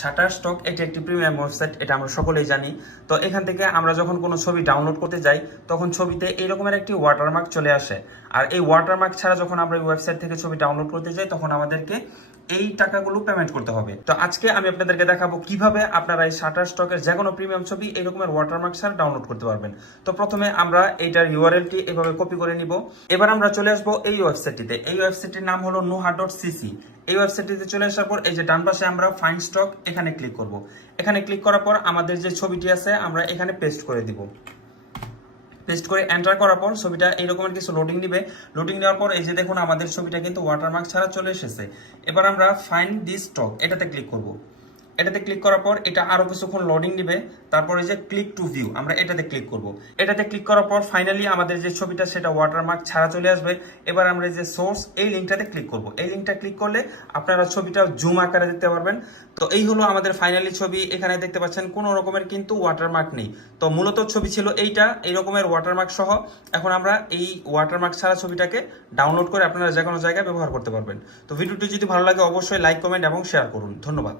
Shutter stock এটি একটি premium website এটা আমরা সকলেই জানি। তো এখান থেকে আমরা যখন কোনো ছবি ডাউনলোড করতে যাই, তখন ছবিতে এই রকমের একটি ওয়াটারমার্ক চলে আসে। আর এই ওয়াটারমার্ক ছাড়া যখন আমরা ওয়েবসাইট থেকে ছবি ডাউনলোড করতে যাই, তখন আমাদেরকে এই টাকাগুলো পেমেন্ট করতে হবে। তো আজকে আমি আপনাদেরকে দেখাবো কীভাবে আপনারা এই শাটার স্টকের যে কোনো প্রিমিয়াম ছবি এই রকমের ওয়াটারমার্ক ছাড়া ডাউনলোড করতে পারবেন। তো প্রথমে আমরা এইটার ইউআরএলটি এভাবে কপি করে নিব। এবার আমরা চলে আসব এই ওয়েবসাইটটিতে এই ওয়েবসাইটটির নাম হলো নোহা ডট সিসি এই ওয়েবসাইটটিতে চলে আসার পর এই যে ডান পাশে আমরা ফাইন স্টক এখানে ক্লিক করব। এখানে ক্লিক করার পর আমাদের যে ছবিটি আছে, আমরা এখানে পেস্ট করে দিব। পেস্ট করে এন্টার করার পর ছবিটা এইরকমের কিছু লোডিং নিবে। লোডিং নেওয়ার পর এই যে দেখুন আমাদের ছবিটা কিন্তু ওয়াটারমার্ক ছাড়া চলে এসেছে। এবার আমরা ফাইন্ড দি স্টক এটাতে ক্লিক করব। এটাতে ক্লিক করার পর এটা আরও কিছুক্ষণ লোডিং নিবে। তারপরে যে ক্লিক টু ভিউ আমরা এটাতে ক্লিক করব। এটাতে ক্লিক করার পর ফাইনালি আমাদের যে ছবিটা, সেটা ওয়াটারমার্ক ছাড়া চলে আসবে। এবার আমরা যে সোর্স এই লিঙ্কটাতে ক্লিক করব। এই লিঙ্কটা ক্লিক করলে আপনারা ছবিটা জুম আকারে দেখতে পারবেন। তো এই হলো আমাদের ফাইনালি ছবি। এখানে দেখতে পাচ্ছেন কোনো রকমের কিন্তু ওয়াটারমার্ক নেই। তো মূলত ছবি ছিল এইটা, এই রকমের ওয়াটারমার্ক সহ। এখন আমরা এই ওয়াটারমার্ক ছাড়া ছবিটাকে ডাউনলোড করে আপনারা যে কোনো জায়গায় ব্যবহার করতে পারবেন। তো ভিডিওটি যদি ভালো লাগে, অবশ্যই লাইক কমেন্ট এবং শেয়ার করুন। ধন্যবাদ।